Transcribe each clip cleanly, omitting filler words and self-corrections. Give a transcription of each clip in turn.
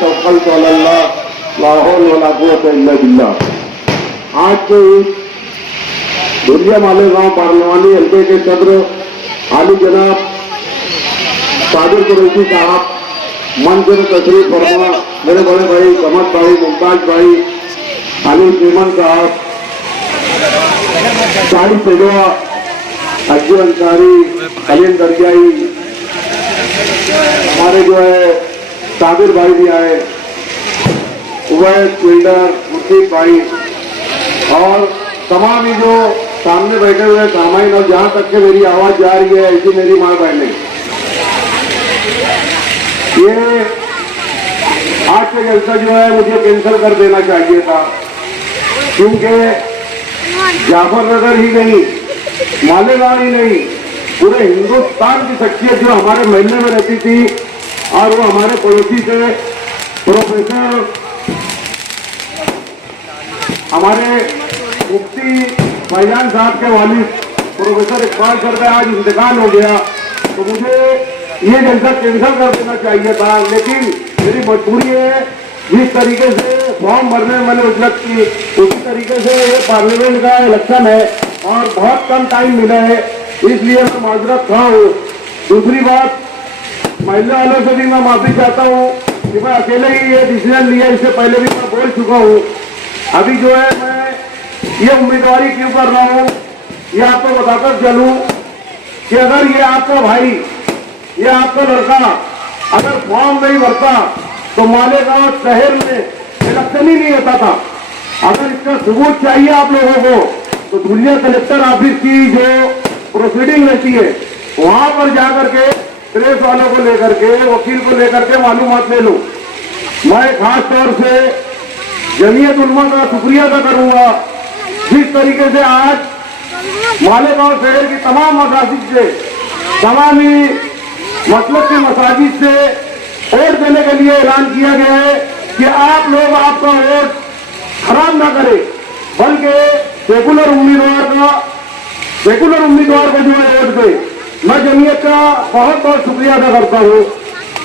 तवक्कलतु अलल्लाह, ला हौला वला कुव्वता इल्ला बिल्लाह। आज के इस धुलिया मालेगांव पार्लिमानी हल्के के सदर आली जनाब सादिर कुरैशी साहब मंच पर तशरीफ फरमा, मेरे बड़े भाई कमर भाई, मुमताज भाई, अली शीमन साहब, साहिब पेडवा, अज्जू अंसारी, अलीम दरियाई, हमारे जो है साबिर भाई भी आए, उवैस बिल्डर, मुसीब भाई और तमाम ही जो सामने बैठे हुए सामाइन और जहां तक के मेरी आवाज जा रही है ऐसी मेरी माँ बहनें, ये आज का जलसा जो है मुझे कैंसिल कर देना चाहिए था, क्योंकि जाफरनगर ही नहीं, मालेगांव ही नहीं, पूरे हिंदुस्तान की शख्सियत जो हमारे महल्ले में रहती थी और वो हमारे पड़ोसी थे प्रोफेसर हमारे मुफ्ती भाईजान साहब के वालिद प्रोफेसर इकबाल सर का आज इंतकाल हो गया, तो मुझे ये जलसा कैंसिल कर देना चाहिए था, लेकिन मेरी मजबूरी है। जिस तरीके से फॉर्म भरने में मैंने उजलत की, उसी तरीके से ये पार्लियामेंट का इलेक्शन है और बहुत कम टाइम मिला है, इसलिए मैं माजरत खा हूँ। दूसरी बात, महिला वालों से भी मैं माफी चाहता हूँ कि मैं अकेले ही ये डिसीजन लिया, इससे पहले भी मैं बोल चुका हूँ। अभी जो है मैं ये उम्मीदवारी क्यों कर रहा हूँ, ये आपको बताकर चलूँ कि अगर ये आपका भाई, ये आपका लड़का अगर फॉर्म नहीं भरता तो मालेगांव शहर में इलेक्शन ही नहीं होता था। अगर इसका सबूत चाहिए आप लोगों को तो धुलिया कलेक्टर ऑफिस की जो प्रोसीडिंग रहती है वहां पर जाकर के प्रेस वालों को लेकर के, वकील को लेकर के मालूमात ले लो। मैं खास तौर से जमीयत उलमा का शुक्रिया अदा करूंगा, जिस तरीके से आज मालेगांव शहर की तमाम मसाजिद से, तमाम ही मतलब के मसाजिद से वोट देने के लिए ऐलान किया गया है कि आप लोग आपका वोट खराब ना करें, बल्कि सेकुलर उम्मीदवार को जो है वोट दे। मैं जमीयत का बहुत बहुत शुक्रिया अदा करता हूँ।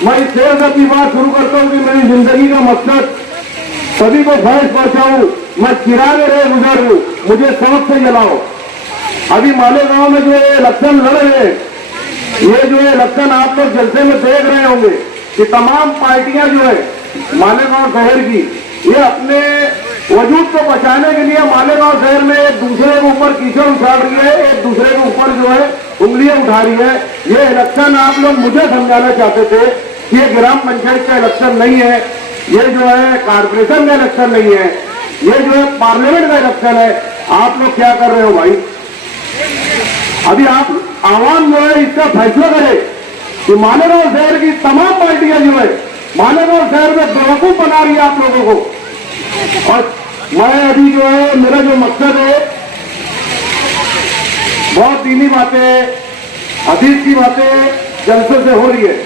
मैं इस शेर से अपनी बात शुरू करता हूँ कि मेरी जिंदगी का मकसद सभी को फैज पहुंचाऊं, मैं चिराग रहे गुजर हूं, मुझे शौक से जलाओ। अभी मालेगांव में जो इलेक्शन लड़ रहे हैं, ये जो इलेक्शन आप लोग जलसे में देख रहे होंगे कि तमाम पार्टियां जो है मालेगांव शहर की, ये अपने वजूद को बचाने के लिए मालेगांव शहर में एक दूसरे के ऊपर कीचड़ उछाल रही है, एक दूसरे के ऊपर जो है उंगलियां उठा रही है। ये इलेक्शन आप लोग मुझे समझाना चाहते थे कि ये ग्राम पंचायत का इलेक्शन नहीं है, ये जो है कारपोरेशन का इलेक्शन नहीं है, ये जो है पार्लियामेंट का इलेक्शन है। आप लोग क्या कर रहे हो भाई? अभी आप आवाम जो है इसका फैसला करे कि मालेगांव शहर की तमाम पार्टियां जो है मालेगांव शहर में बेवकूफ बना रही है आप लोगों को। और मैं अभी जो है मेरा जो मकसद है, बहुत दीनी बातें, हदीस की बातें जलसे से हो रही है।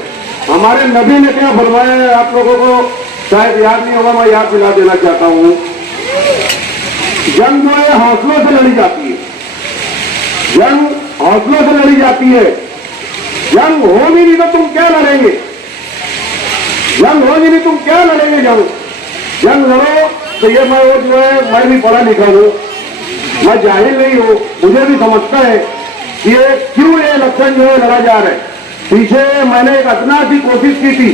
हमारे नबी ने क्या फरमाया है आप लोगों को शायद याद नहीं होगा, मैं याद दिला देना चाहता हूं। जंग जो है हौसलों से लड़ी जाती है, जंग हौसलों से लड़ी जाती है। जंग हो भी नहीं तो तुम क्या लड़ेंगे? जंग हो भी नहीं तुम क्या लड़ेंगे? जंग लड़ो तो ये मैं वो जो है मैं भी पढ़ा लिखा हूं, मैं जाहिल नहीं हूं, मुझे भी समझता है कि क्यों ये इलेक्शन जो है लड़ा जा रहा है। पीछे मैंने एक अतना सी कोशिश की थी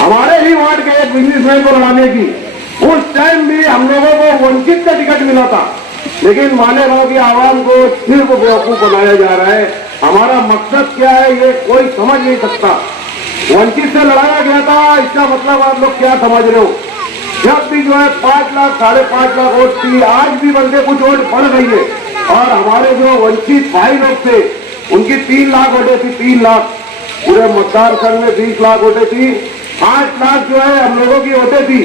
हमारे ही वार्ड के एक बिजनेसमैन को लड़ाने की, उस टाइम भी हम लोगों को वंचित का टिकट मिला था, लेकिन मालेगांव की आवाम को सिर्फ बेवकूफ बनाया जा रहा है। हमारा मकसद क्या है ये कोई समझ नहीं सकता। वंचित से लड़ाया गया था, इसका मतलब आप लोग क्या समझ रहे हो? जब भी जो है 5 लाख 5.5 लाख वोट थी, आज भी बंदे कुछ वोट बढ़ गई है। और हमारे जो वंचित भाई लोग थे उनकी 3 लाख वोटें थी, 3 लाख, पूरे मतदार संघ में 20 लाख वोटें थी, 8 लाख जो है हम लोगों की वोटें थी।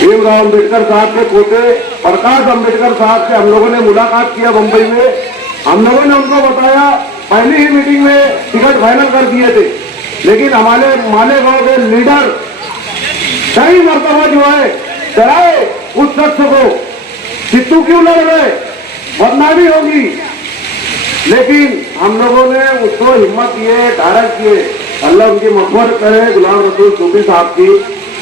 भीमराव अम्बेडकर साहब के पोते प्रकाश अम्बेडकर साहब से हम लोगों ने मुलाकात किया मुंबई में। हम लोगों ने उनको बताया, पहली ही मीटिंग में टिकट फाइनल कर दिए थे, लेकिन हमारे मालेगांव के लीडर कई मरतबा जो है डराए उस शख्स को कि तू क्यों लड़ रहे, बदनामी होगी। लेकिन हम लोगों ने उसको हिम्मत किए, धारण किए अल्लाह उनकी मग़फ़िरत करे, गुलाम रसूल सूफी साहब की,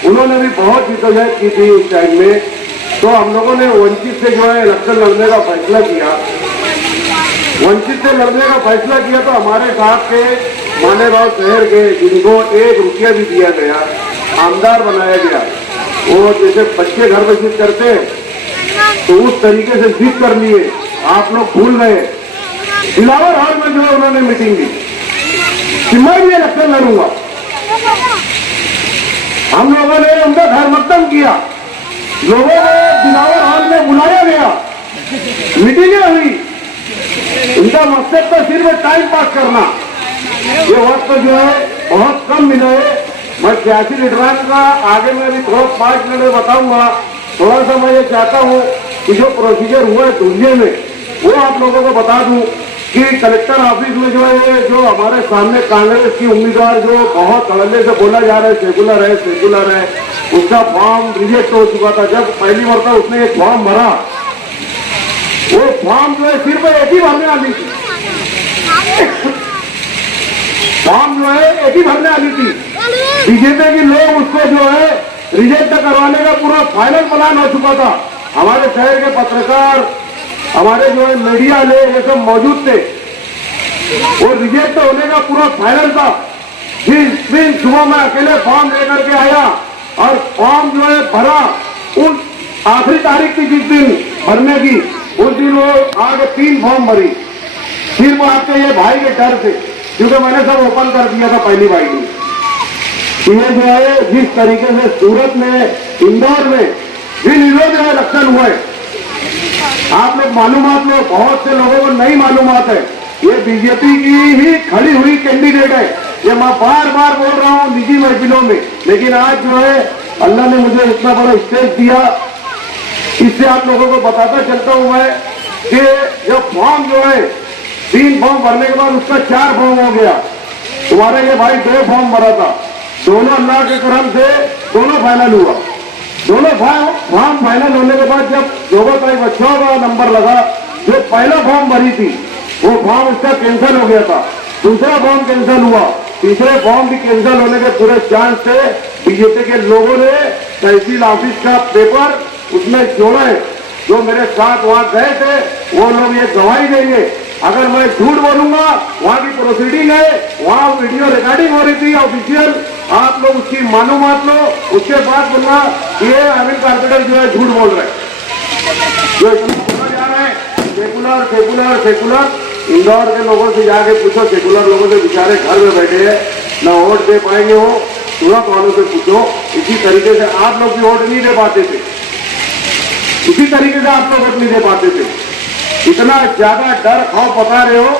उन्होंने भी बहुत जिद्दोजहद की थी उस टाइम में। तो हम लोगों ने वंचित से जो है इलेक्शन लड़ने का फैसला किया। वंचित से लड़ने का फैसला किया तो हमारे साथ के मानेगांव शहर के, जिनको 1 रुपया भी दिया गया, आमदार बनाया गया, वो जैसे बच्चे घर में जिद करते हैं तो उस तरीके से जिद कर लिए। आप लोग भूल गए, दिलावर हॉल में जो है उन्होंने मीटिंग दी कि मैं भी इलेक्शन लड़ूंगा। हम लोगों ने उनका घर मकदम किया, लोगों को दिलावर हॉल में बुलाया गया, मीटिंगें हुई। उनका मकसद तो सिर्फ टाइम पास करना। ये वक्त जो है बहुत कम मिला है। मैं सियासी लीडरान का आगे में भी थोड़ा 5 मिनट में बताऊंगा। थोड़ा सा मैं ये चाहता हूँ कि जो प्रोसीजर हुआ है दुनिया में वो आप लोगों को बता दूं कि कलेक्टर ऑफिस में जो है, जो हमारे सामने कांग्रेस की उम्मीदवार जो बहुत धड़ल्ले से बोला जा रहा है सेकुलर है, उसका फॉर्म रिजेक्ट हो चुका था। जब पहली मरतबा उसने एक फॉर्म भरा, वो फॉर्म जो है सिर्फ एक ही भरने वाली थी, फॉर्म जो है एक ही भरने वाली थी। बीजेपी के लोग उसको जो है रिजेक्ट करवाने का पूरा फाइनल प्लान हो चुका था। हमारे शहर के पत्रकार, हमारे जो है मीडिया वाले, ये सब मौजूद थे। वो रिजेक्ट होने का पूरा फाइनल था। जिस दिन सुबह में अकेले फॉर्म लेकर के आया और फॉर्म जो है भरा, उन आखिरी तारीख थी जिस दिन भरने की, उस दिन वो आगे 3 फॉर्म भरी। फिर वो आपके ये भाई के डर से, क्योंकि मैंने सब ओपन कर दिया था पहली बार में। ये जो है जिस तरीके से सूरत में, इंदौर में भी निरोध इलेक्शन हुए, आप लोग मालूमात लो, बहुत से लोगों को नहीं मालूमात है। ये बीजेपी की ही खड़ी हुई कैंडिडेट है। ये मैं बार बार बोल रहा हूँ निजी महफिलों में, लेकिन आज जो है अल्लाह ने मुझे इतना बड़ा स्टेज दिया, इससे आप लोगों को बताता चलता हूँ मैं कि जब फॉर्म जो है 3 फॉर्म भरने के बाद उसका 4 फॉर्म हो गया। तुम्हारा ये भाई 2 फॉर्म भरा था, दोनों अल्लाह के करम से दोनों फाइनल हुआ। दोनों फॉर्म फाइनल होने के बाद जब लोगों का एक अच्छा नंबर लगा, जो पहला फॉर्म भरी थी वो फॉर्म उसका कैंसिल हो गया था, दूसरा फॉर्म कैंसिल हुआ, तीसरे फॉर्म भी कैंसिल होने के पूरे चांस थे। बीजेपी के लोगों ने तहसील ऑफिस का पेपर उसमें जोड़ा है। जो मेरे साथ वहां गए थे वो लोग ये गवाही देंगे, अगर मैं झूठ बोलूंगा, वहां की प्रोसीडिंग है, वहां वीडियो रिकॉर्डिंग हो रही थी ऑफिशियल, आप लोग उसकी मालूमात लो, उसके बाद बोलना ये अनिल कारपेटर जो है झूठ बोल रहे हैं। जो बोला जा रहा है सेकुलर, इंदौर के लोगों से जाके पूछो, सेकुलर लोगों से बेचारे घर में बैठे हैं, ना वोट दे पाएंगे हो, सूरत वालों से पूछो। इसी तरीके से आप लोग भी वोट नहीं दे पाते थे, इसी तरीके से आप लोग वोट नहीं दे पाते थे। इतना ज्यादा डर खौफ बता रहे हो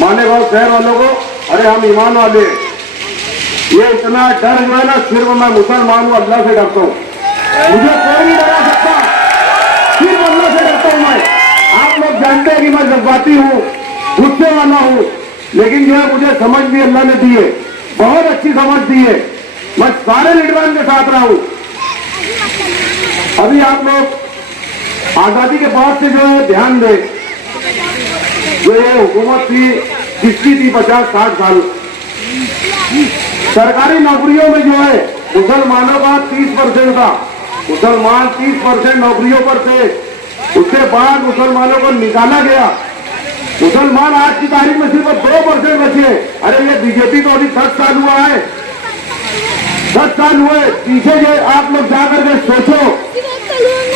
मानेगांव शहर वालों को, अरे हम ईमान वाले, ये इतना डर जो है ना, सिर्फ मैं मुसलमान हूं, अल्लाह से डरता हूं, मुझे कोई नहीं डरा सकता, सिर्फ अल्लाह से डरता हूं मैं। आप लोग जानते हैं कि मैं जज्बाती हूं, गुस्से वाला हूं, लेकिन जो है मुझे समझ भी अल्लाह ने दी है, बहुत अच्छी समझ दी है। मैं सारे लीडरान के साथ रहा हूं। अभी आप लोग आजादी के बाद से जो है ध्यान दे, जो ये हुकूमत थी किसकी थी 50-60 साल, सरकारी नौकरियों में जो है मुसलमानों का 30% था, मुसलमान 30% नौकरियों पर थे। उसके बाद मुसलमानों को निकाला गया, मुसलमान आज की तारीख में सिर्फ 2% बचे। अरे ये बीजेपी तो अभी 10 साल हुआ है, 10 साल हुए पीछे, जो आप लोग जाकर के सोचो,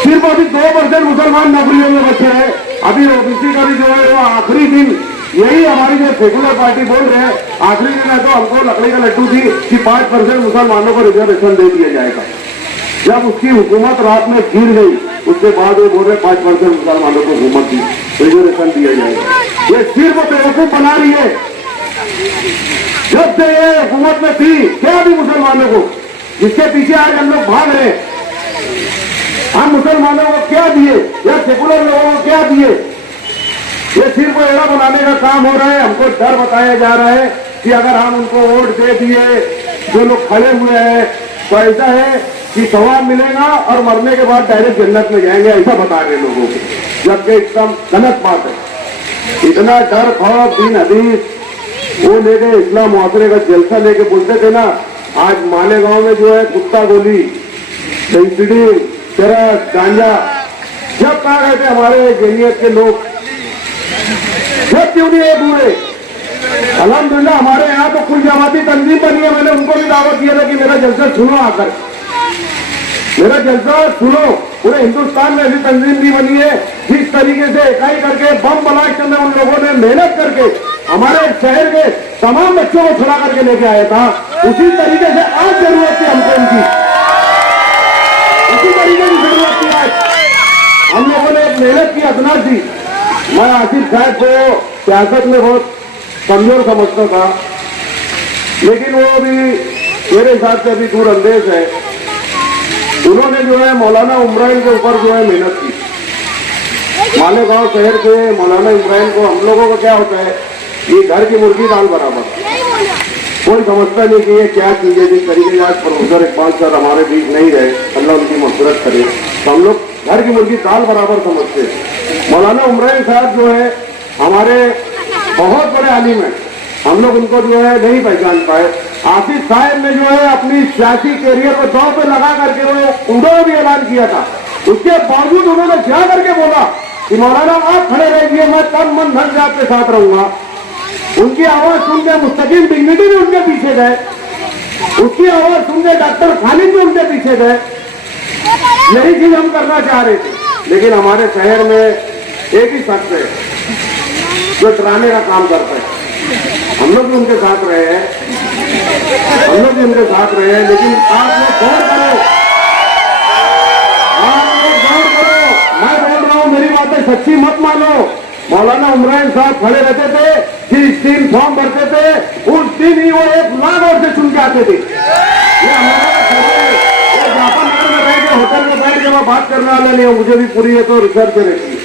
सिर्फ अभी 2% मुसलमान नौकरियों में बचे हैं। अभी ओबीसी का भी जो है वो आखिरी दिन, यही हमारी जो सेकुलर पार्टी बोल रहे हैं, आखिरी दिन है तो हमको लकड़ी का लड्डू थी कि 5% मुसलमानों को रिजर्वेशन दे दिया जाएगा। जब उसकी हुकूमत रात में गिर गई, उसके बाद वो बोल रहे 5% मुसलमानों को हुकूमत दी, रिजर्वेशन दिया जाएगा। ये सिर्फ बेवकूफ बना रही है। जब से ये हुकूमत में थी क्या भी मुसलमानों को, जिसके पीछे आज हम लोग भाग रहे हैं, हम मुसलमानों को क्या दिए या सेकुलर लोगों को क्या दिए? ये सिर्फ एड़ा बनाने का काम हो रहा है। हमको डर बताया जा रहा है कि अगर हम उनको वोट दे दिए, जो लोग खड़े हुए हैं, तो ऐसा है कि सवाब मिलेगा और मरने के बाद डायरेक्ट जन्नत में जाएंगे, ऐसा बता रहे लोगों को, जबकि एकदम गलत बात है। इतना डर खौफ दिन हदीस वो लेके इस्लाम मुआसरे का जलसा लेके बोलते थे ना, आज मालेगांव में जो है कुत्ता गोली, सेंसिडी, चरस, गांजा जब कहा गए थे हमारे जमीयत के लोग, जब क्यों नहीं है बूढ़े। अल्हम्दुलिल्लाह हमारे यहाँ तो कुल जमाती तंजीम बनी है, मैंने उनको भी दावत दिया था कि मेरा जलसा सुनो, आकर मेरा जलसा सुनो। पूरे हिंदुस्तान में ऐसी तंजीम भी बनी है जिस तरीके से इकाई करके बम ब्लास्ट में उन लोगों ने मेहनत करके हमारे शहर के तमाम बच्चों को छुड़ा करके लेके आया था। उसी तरीके से आज जरूरत थी हमको इनकी, उसी तरीके की जरूरत थी आज। हम लोगों ने एक मेहनत की अदना थी। मैं आसिफ साहब को सियासत में बहुत कमजोर समझता था, लेकिन वो भी मेरे हिसाब से अभी दूर अंदेश है। उन्होंने जो है मौलाना उमरान के ऊपर जो है मेहनत की। मालेगांव शहर के मौलाना इमरान को हम लोगों को क्या होता है, ये घर की मुर्गी दाल बराबर, कोई समझता नहीं कि ये क्या चीज है। जिस तरीके से आज प्रोफेसर इकबाल सर हमारे बीच नहीं रहे, अल्लाह उनकी मग़फ़िरत करे, तो हम लोग घर की मुर्गी दाल बराबर समझते हैं। मौलाना उमरान साहब जो है हमारे बहुत बड़े आलिम है, हम लोग उनको जो है नहीं पहचान पाए। आसिफ साहब ने जो है अपनी सियासी कैरियर को दौर पे लगा करके वो उन्होंने भी ऐलान किया था, उसके बावजूद उन्होंने जा करके बोला कि मौलाना आप खड़े रहिए, मैं तन मन धन से आपके साथ रहूंगा। उनकी आवाज सुन के मुस्तकीम डिग्निटी भी उनके पीछे गए, उसकी आवाज सुन के डॉक्टर खालिद भी उनके पीछे गए। यही चीज हम करना चाह रहे थे, लेकिन हमारे शहर में एक ही शख्स है जो डराने का काम करता है। हम लोग भी उनके साथ रहे हैं, हम लोग भी उनके साथ रहे हैं, लेकिन आप लोग गौर करो, आप लोग गौर करो। मैं बोल रहा हूं, मेरी बातें सच्ची मत मानो। मौलाना उमरान साहब खड़े रहते थे, जिस दिन फॉर्म भरते थे उस दिन ही वो 1 लाख और से चुन के आते थे। ये हमारा जापान में रह के होटल में बैठ के मैं बात करने वाला नहीं हूँ, मुझे भी पूरी है तो रिसर्च रहती है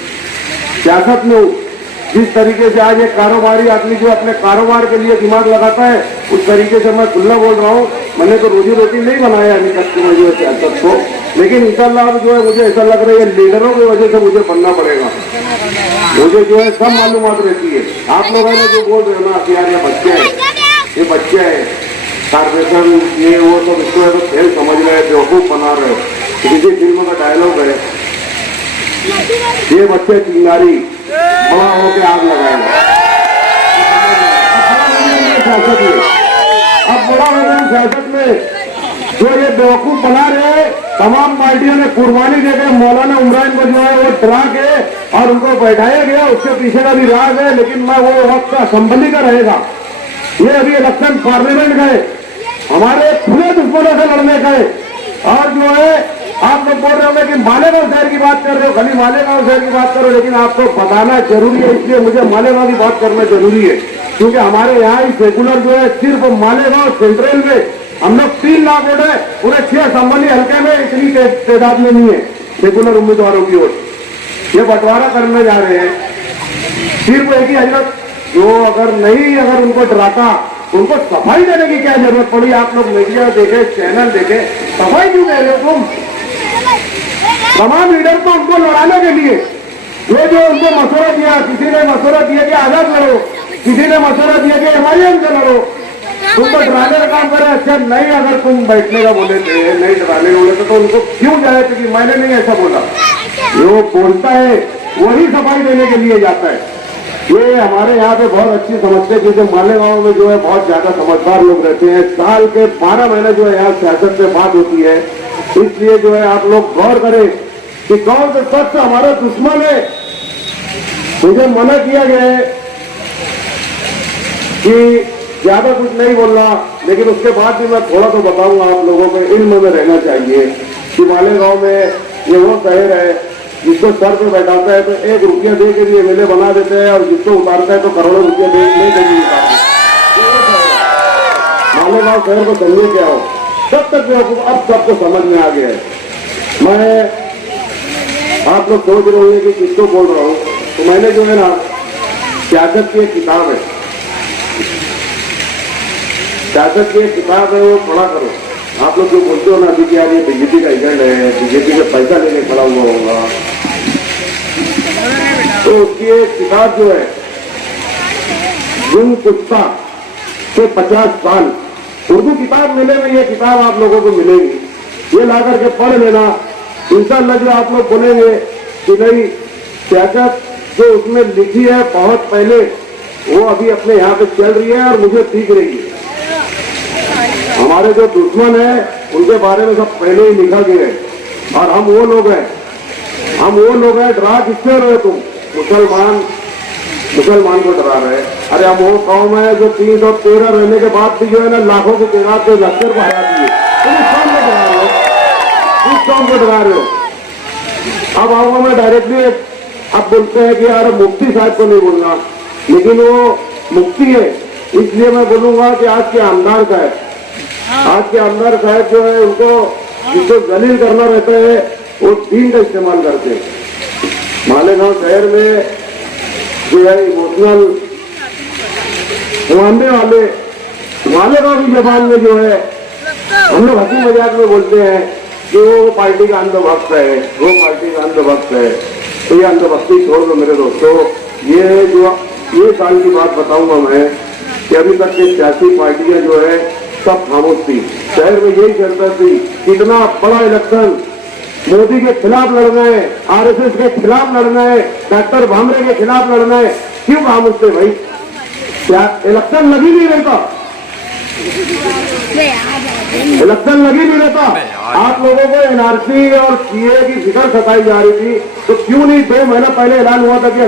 सियासत में। जिस तरीके से आज एक कारोबारी आदमी जो अपने कारोबार के लिए दिमाग लगाता है, उस तरीके से मैं खुला बोल रहा हूँ। मैंने तो रोजी रोटी नहीं बनाया अभी तक की जो सियासत को, लेकिन इंशाल्लाह जो है मुझे ऐसा लग रहा है लीडरों की वजह से मुझे बनना पड़ेगा। मुझे जो है सब मालूमात रहती है। आप लोगों ने जो बोल रहे हो ना कि यार ये बच्चे हैं, ये बच्चे हैं, कारपोरेशन ये वो सब, इसको है तो खेल समझ रहे, बेवकूफ बना रहे हो। किसी फिल्म का डायलॉग है, ये बच्चे चिंगारी बड़ा होके आग लगाएंगे। सियासत में अब बड़ा हो गया, सियासत में जो ये बेवकूफ बना रहे हैं, तमाम पार्टियों ने कुर्बानी देकर मौलाना उमरान को जो है वो डरा के और उनको बैठाया गया। उसके पीछे का भी राज है, लेकिन मैं वो वक्त असेंबली का रहेगा। ये अभी इलेक्शन पार्लियामेंट गए, हमारे खुले दुश्मनों से लड़ने गए, और जो है आप लोग बोल रहे होंगे कि मालेगांव शहर की बात कर रहे हो, खाली मालेगांव शहर की बात करो, लेकिन आपको बताना जरूरी है, इसलिए मुझे मालेगांव की बात करना जरूरी है, क्योंकि हमारे यहाँ ही सेकुलर जो है सिर्फ मालेगांव सेंट्रल में हम लोग 3 लाख वोट है, पूरे 6 असम्बली हल्के में इतनी तादाद में नहीं है सेकुलर उम्मीदवारों की वोट। ये बंटवारा करने जा रहे हैं। सिर्फ एक ही हजरत जो अगर उनको डराता, उनको सफाई देने की क्या जरूरत पड़ी। आप लोग मीडिया देखे, चैनल देखे, सफाई क्यों दे रहे हो तुम? तमाम लीडर को उनको लड़ाने के लिए जो उनको मशवरा दिया, किसी ने मशवरा दिया कि आजाद लड़ो, किसी ने मशवरा दिया कि एमआईएम से लड़ो, तुमको डराने का काम करे। अच्छा नहीं, अगर तुम बैठने का बोले थे, नहीं डराने का बोले थे, तो उनको क्यों जाए थे कि मैंने नहीं ऐसा बोला। जो बोलता है वही सफाई देने के लिए जाता है। ये हमारे यहाँ पे बहुत अच्छी समझते हैं, क्योंकि मालेगांव में जो है बहुत ज्यादा समझदार लोग रहते हैं। साल के 12 महीने जो है यहाँ सियासत में बात होती है, इसलिए जो है आप लोग गौर करें कि कौन सा सच हमारा दुश्मन है। मुझे मना किया गया है कि ज्यादा कुछ नहीं बोलना, लेकिन उसके बाद भी मैं थोड़ा तो बताऊंगा। आप लोगों को इल्म में रहना चाहिए कि मालेगांव में ये वो शहर है जिसको सर पे बैठाता है तो 1 रुपया दे के लिए एमएलए बना देते हैं, और जिसको उतारता है तो करोड़ों रुपया दे नहीं देंगे। मालेगांव शहर को समझे क्या हो, तब तक अब सबको समझ में आ गया है। मैं आप लोग सोच रहे होंगे कि किसको बोल रहा हूँ, तो मैंने जो है ना सियासत की एक किताब है, सियासत की एक किताब है, वो पढ़ा करो। आप लोग जो बोलते हो ना अभी कि यार ये बीजेपी का एजेंट है, बीजेपी से पैसा लेके खड़ा हुआ होगा, तो उसकी एक किताब जो है जुन कुत्ता से 50 साल। उर्दू किताब मिले में ये किताब आप लोगों को मिलेगी, ये ला करके पढ़ लेना। इंशाअल्लाह जो आप लोग बोलेंगे कि नहीं सियासत जो उसमें लिखी है बहुत पहले, वो अभी अपने यहाँ पे चल रही है और मुझे सीख रही है। हमारे जो दुश्मन है उनके बारे में सब पहले ही लिखा गया है, और हम वो लोग हैं डरा किससे रहे तुम? मुसलमान को डरा रहे। अरे हम वो कौम है जो 313 रहने के बाद भी जो है ना लाखों की तादाद के लश्कर को हरा दिए। तुम इस कौम को डरा रहे हो, इस कौम को डरा रहे हो। अब आऊंगा मैं डायरेक्टली, अब बोलते हैं कि यार मुफ्ती साहब को नहीं बोलना, लेकिन वो मुफ्ती है इसलिए मैं बोलूंगा कि आज के आमदार साहब जो है उनको जिसको जलील करना रहता है वो दीन का इस्तेमाल करते हैं। मालेगांव शहर में जो है इमोशनल मानने वाले मालेगांव की जबान में जो है हम लोग हंसी मजाक में बोलते हैं कि वो पार्टी का अंधभक्त है, वो पार्टी का अंधभक्त है। तो ये अंधभक्ति छोड़ दो मेरे दोस्तों। ये साल की बात बताऊंगा मैं कि अभी तक की सियासी पार्टियां जो है सब खामोश थी। शहर में यही चलता थी कितना बड़ा इलेक्शन मोदी के खिलाफ लड़ना है, आरएसएस के खिलाफ लड़ना है, डॉक्टर भामरे के खिलाफ लड़ना है। क्यों खामोश थे भाई? क्या इलेक्शन लगी नहीं रहता? इलेक्शन लगी नहीं रहता? आप लोगों को एनआरसी और सीए की फिक्र सताई जा रही थी, तो क्यों नहीं 2 महीना पहले ऐलान हुआ था कि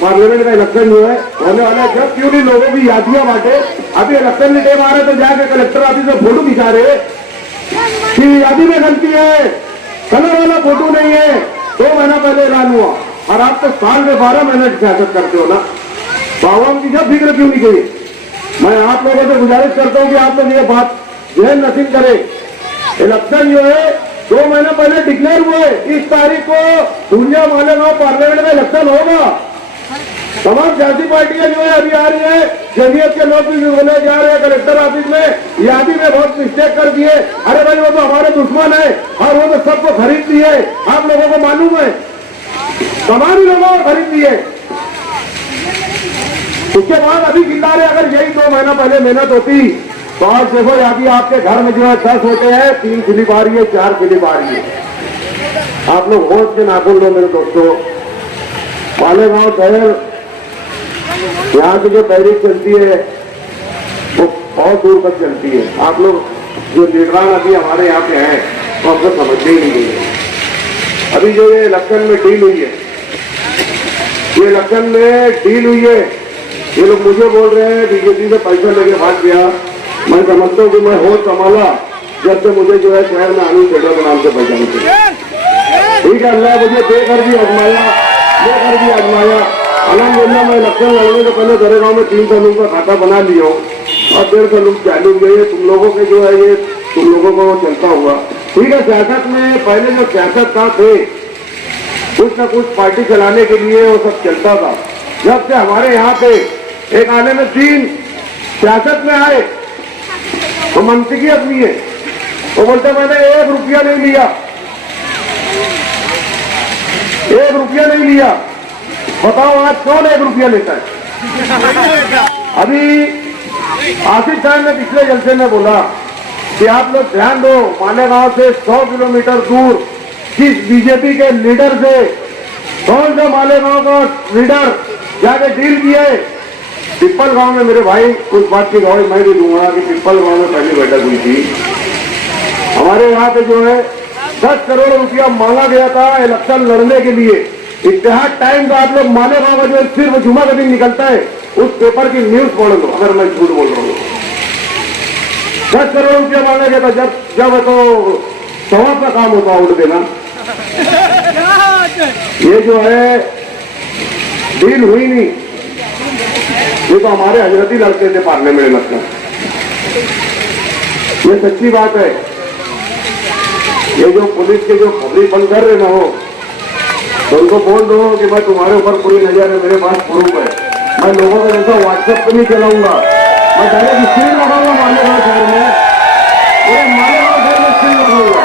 पार्लियामेंट का इलेक्शन जो है होने वाला है? जब क्यों नहीं लोगों की यादियां बांटे? अभी इलेक्शन में टाइम आ रहे तो जाके कलेक्टर ऑफिस में फोटो खिंचा रहे कि यादी में गलती है, कलर वाला फोटो नहीं है। 2 महीना पहले ऐलान हुआ और आप तो साल में 12 महीने की सियासत करते हो ना। बाबा की जब फिक्र क्यों नहीं की? मैं आप लोगों से गुजारिश करता हूं कि आप लोग ये बात जहन नसीब करें। इलेक्शन जो है 2 महीने पहले डिक्लेयर हुए, इस तारीख को दुनिया मालेगांव पार्लियामेंट में इलेक्शन होगा। तमाम सियासी पार्टियां जो है अभी आ रही है, जमीयत के लोग भी बोले जा रहे हैं कलेक्टर ऑफिस में यादी में बहुत मिस्टेक कर दिए। अरे भाई वो तो हमारे दुश्मन है और वो तो सबको खरीद दिए, आप लोगों को मालूम है, तमाम लोगों को खरीद दिए। उसके बाद अभी चिल्ला रहे अगर यही 2 महीना पहले मेहनत होती तो आज देखो यादी आपके घर में जो है 10 होते हैं, 3 स्लिप आ रही है, 4 स्लिप आ रही है। आप लोग होश के नाखुन लो मेरे दोस्तों। मालेगांव शहर यहाँ से जो तहरीक चलती है वो बहुत दूर तक चलती है। आप लोग जो लीडरान अभी हमारे यहाँ पे हैं तो आपको समझते ही नहीं है। अभी जो ये इलेक्शन में डील हुई है, ये इलेक्शन में डील हुई है, ये लोग मुझे बोल रहे हैं बीजेपी से पैसा लेके भाग गया। मैं समझता हूँ कि मैं होश संभाला जब से मुझे जो है शहर में आनी शेडर के नाम से पहचानते। ठीक है, अल्लाह मुझे देकर भी आजमाया। अलहमदुलिल्लाह मैं इलेक्शन लड़ने से पहले दरेगांव में 300 लोगों का खाता बना लिया हूँ और 150 लोग चालू हुए। तुम लोगों के जो है ये तुम लोगों को चलता हुआ। ठीक है, सियासत में पहले जो सियासतदान थे कुछ न कुछ पार्टी चलाने के लिए वो सब चलता था। जब से हमारे यहाँ पे एक आने में 3 सियासत में आए तो मंत्री आदमी है, वो बोलते मैंने 1 रुपया नहीं लिया, 1 रुपया नहीं लिया। बताओ आज कौन 1 रुपया लेता है? अभी आसिफ साहब ने पिछले जलसे में बोला कि आप लोग ध्यान दो, मालेगांव से 100 किलोमीटर दूर किस बीजेपी के लीडर से कौन सा मालेगांव का लीडर जाके डील किए? पिपल गांव में मेरे भाई उस बात की गवाही मैं भी दूंगा कि पिपल गांव में पहली बैठक हुई थी। हमारे यहाँ पे जो है 10 करोड़ रुपया मांगा गया था इलेक्शन लड़ने के लिए। इतिहाद टाइम का आप लोग मालेगांव का जो सिर्फ जुमा का दिन निकलता है उस पेपर की न्यूज पढ़ लो अगर मैं झूठ बोल रहा हूँ। 10 करोड़ रुपया मांगा गया था। जब तो सवाब का काम होता उठ देना। ये जो है डील हुई नहीं, ये तो हमारे हजरती लड़ते थे पार्लियामेंट इलेक्शन। ये सच्ची बात है। ये जो पुलिस के जो खबरी बंद कर रहे ना हो तो उनको बोल दो कि मैं तुम्हारे ऊपर पूरी नजर है, मेरे पास प्रूफ है। मैं लोगों को जैसा व्हाट्सएप पे नहीं चलाऊंगा, मैं डायरेक्ट स्क्रीन लगाऊंगा मालेगांव शहर में, पूरे मालेगांव शहर में स्क्रीन लगाऊंगा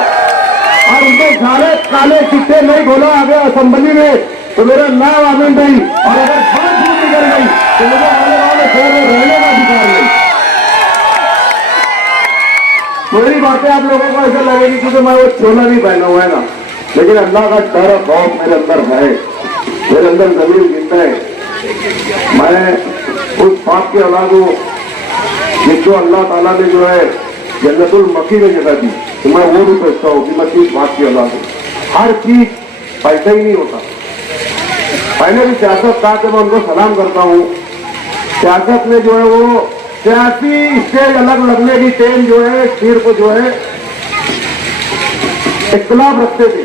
और उनको सारे काले चिट्टे नहीं बोला आगे असेंबली में तो मेरा नाम आमिर नहीं। और अगर बात निकल गई तो मुझे मालेगांव में शहर में रहने का अधिकार नहीं। आप लोगों को ऐसा लगेगी क्योंकि मैं वो चोला नहीं पहना हुआ है ना, लेकिन अल्लाह का डर और खौफ मेरे अंदर है, मेरे अंदर जमीन जिंदा है। मैं उस बाप के औलाद हूँ जिसको अल्लाह ताला ने जो है जन्नतुल मकी में जगह दी, तो मैं वो भी सोचता हूँ कि मैं किस बात की औलाद हूँ। हर चीज पैसा ही नहीं होता। पहले भी सियासत था कि मैं उनको सलाम करता हूँ। सियासत में जो है वो सियासी स्टेज अलग लगने की टेम जो है सिर को जो है इख्तिलाफ रखते थे।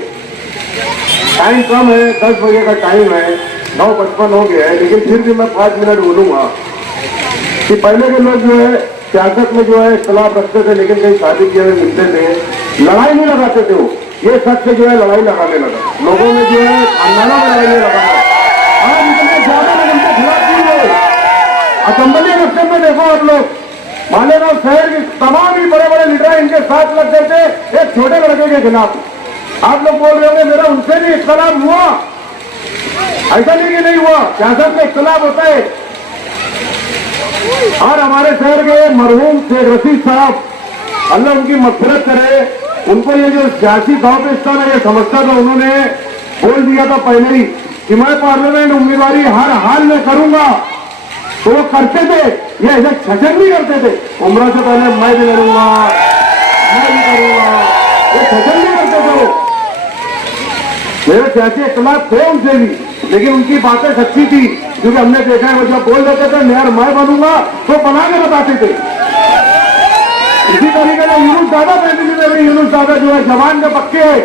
टाइम कम है, 10 बजे का टाइम है, 9:55 हो गया है, लेकिन फिर भी मैं 5 मिनट बोलूंगा कि पहले के लोग जो है सियासत में जो है इख्तिलाफ रखते थे, लेकिन कहीं शादी किए हुए मिलते थे, लड़ाई नहीं लगाते थे। वो ये सच से जो है लड़ाई लगाने लगा, लोगों में जो है खानदानों में लड़ाई लगाना। आज इतने ज्यादा लोग उनके खिलाफ नहीं हुए। असेंबली इलेक्शन में देखो आप लोग, मालेगांव शहर के तमाम ही बड़े बड़े लीडर इनके साथ लग गए थे एक छोटे लड़के के खिलाफ। आप लोग बोल रहे होंगे मेरा उनसे भी इख्तिलाफ हुआ, ऐसा नहीं कि नहीं हुआ, सियासत में इख्तिलाफ होता है। और हमारे शहर के मरहूम शेख रशीद साहब, अल्लाह उनकी मग़फ़िरत करे, उनको ये जो सियासी दावपेस्तान है ये समझता था, उन्होंने बोल दिया था पहले ही कि मैं पार्लियामेंट उम्मीदवारी हर हाल में करूंगा, तो वो करते थे। ये ऐसे छचन नहीं करते थे, उम्र से पहले मैं भी लड़ूंगा, मैं भी करूंगा, ये छचन नहीं करते थे। वो मेरे सियासी इख्तिलाफ थे उनसे भी, लेकिन उनकी बातें सच्ची थी, क्योंकि हमने देखा है वो जब बोल देते थे मेयर मैं बनूंगा तो बना के बताते थे। इसी तरीके से यूनुस दादा पैंतीस यूनुस दादा जो है जवान के पक्के है,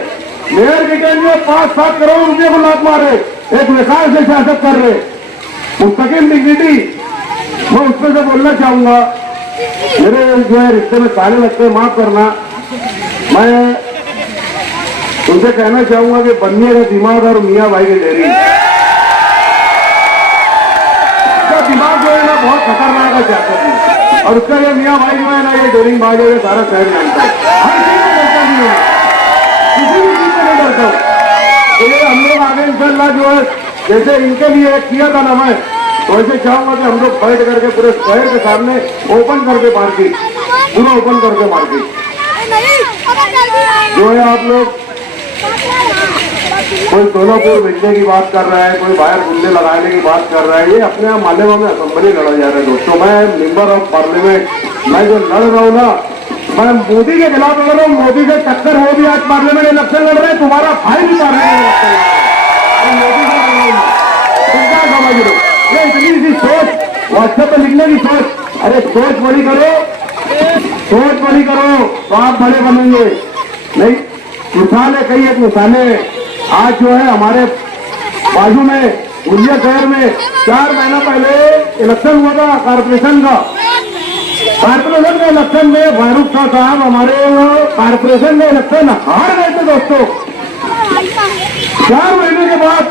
मेयर के टाइम में 5-7 करोड़ रुपये को लात मारे, एक मिसाल से सियासत कर रहे, मुस्तकिल डिग्निटी। मैं उसमें से बोलना चाहूंगा, मेरे जो है रिश्ते में ताले लगते हैं, माफ करना। मैं उनसे कहना चाहूंगा कि बनिए का दिमाग और मियाँ भाई की डेरी, उसका दिमाग जो है ना बहुत खतरनाक है सियासत में, और उसका ये मियाँ भाई जो है ना ये डेरिंग बाज है, सारा शहर जानता है, हर चीज में डरता नहीं है, किसी भी चीज में नहीं डरता। तो ये हम लोग आगे इंशाल्लाह जो है जैसे इनके लिए किया था ना, मैं तो ऐसे चाहूंगा कि हम लोग बैठ करके पूरे शहर के सामने ओपन करके मार्केट, पूरा ओपन करके मार्केट जो है। आप लोग कोई सोनापुर बेचने की बात कर रहा है, कोई बाहर गुंडे लगाने की बात कर रहा है, ये अपने आप मालेगांव में असेंबली लड़ा जा रहा है। दोस्तों मैं मेंबर ऑफ पार्लियामेंट, मैं जो लड़ रहा हूँ ना, मैं मोदी के खिलाफ लड़ रहा हूँ। मोदी से टक्कर हो भी आज पार्लियामेंट इलेक्शन लड़ रहे हैं, तुम्हारा भाई भी पार्लियामेंट इलेक्शन मोदी से लड़ रहा हूँ। तुम क्या समझ रहे हो? ये इतनी सी सोच, व्हाट्सएप पे लिखने की सोच, अरे सोच बड़ी करो, सोच बड़ी करो तो आप बड़े बनेंगे। नहीं मिसाल है, कई एक मिसाल है। आज जो है हमारे बाजू में गुलिया शहर में 4 महीना पहले इलेक्शन हुआ था कारपोरेशन का। कारपोरेशन के इलेक्शन में फारूक शाह साहब हमारे कारपोरेशन में इलेक्शन हार गए थे दोस्तों। 4 महीने के बाद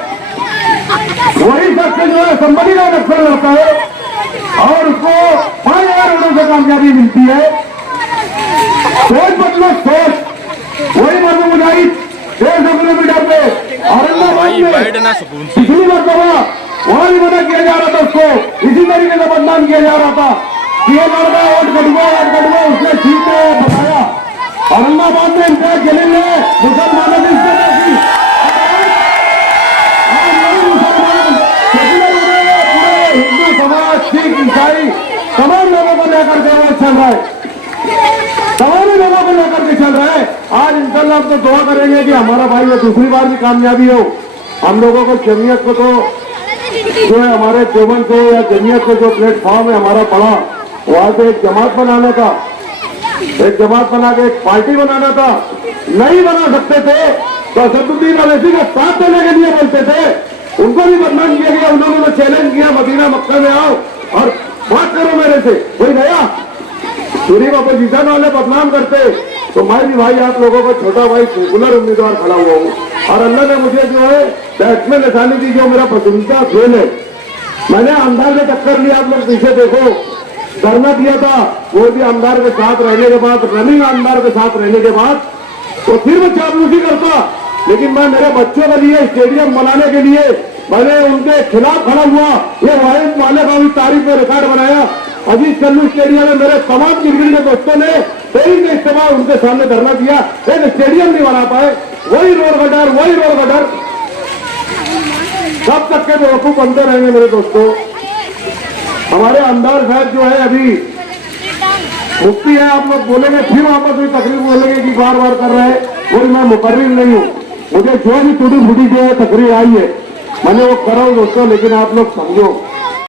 वही शख्स जो है असेंबली का इलेक्शन लड़ता है और उसको 5,000 वोटों से कामयाबी मिलती है। सोच मतलब सोच, वही मरने मुजाहिद 150 किलोमीटर पे औरंगाबाद में पिछली मरतबा वहां भी मना किया जा रहा था, उसको इसी तरीके से बदनाम किया जा रहा था कि ये लड़का वोट कटवा उसने ठीक है बताया। औरंगाबाद में इंतजार खेलेंगे मुसलमानों की इज्जत, हिंदू समाज, सिख, ईसाई तमाम लोगों को लेकर के वो चल रहा है, तमाम लोगों को लेकर के चल रहा है। आज इंशाल्लाह हम तो दुआ करेंगे कि हमारा भाई ये दूसरी बार भी कामयाबी हो। हम लोगों को जमीयत को तो जो है हमारे देवबंद से या जमीयत को जो प्लेटफॉर्म है हमारा पड़ा, वहां से एक जमात बनाना था, एक जमात बना के एक पार्टी बनाना था, नहीं बना सकते थे तो असदुद्दीन अवैसी का साथ देने के लिए बोलते थे, उनको भी बदनाम किया गया। उन्होंने तो चैलेंज किया मदीना मक्का में आओ और बात करो मेरे से, कोई गया? सिर्फ अपोजिशन वाले बदनाम करते, तो मैं भी भाई आप लोगों को छोटा भाई पॉपुलर उम्मीदवार खड़ा हुआ हूँ और अल्लाह ने मुझे जो है बैट्समैन निशानी दी, जो मेरा पसंदीदा खेल है। मैंने आमदार में टक्कर लिया, आप लोग पीछे देखो, धरना दिया था, वो भी आमदार के साथ रहने के बाद, रनिंग आमदार के साथ रहने के बाद तो फिर वो चापलूसी करता, लेकिन मैं मेरे बच्चों के लिए स्टेडियम बनाने के लिए मैंने उनके खिलाफ खड़ा हुआ। ये वाहिद वाले का भी तारीफ में रिकॉर्ड बनाया अजीत चन्नू स्टेडियम में मेरे तमाम गिरगिट के दोस्तों ने 23 इस्तेमाल उनके सामने धरना दिया, एक स्टेडियम नहीं बना पाए, वही रोड गटर कब तक के बेवकूफ बनते रहेंगे मेरे दोस्तों। हमारे अंदर साहब जो है अभी मुफ्ती है, आप लोग बोलेंगे फिर वापस भी तकरीर बोलेंगे कि बार बार कर रहे हैं, कोई मैं मुकर्रिर नहीं हूँ, मुझे जो भी टूटी फूटी जो है तकरीर आई है मैंने वो करा हूँ दोस्तों, लेकिन आप लोग समझो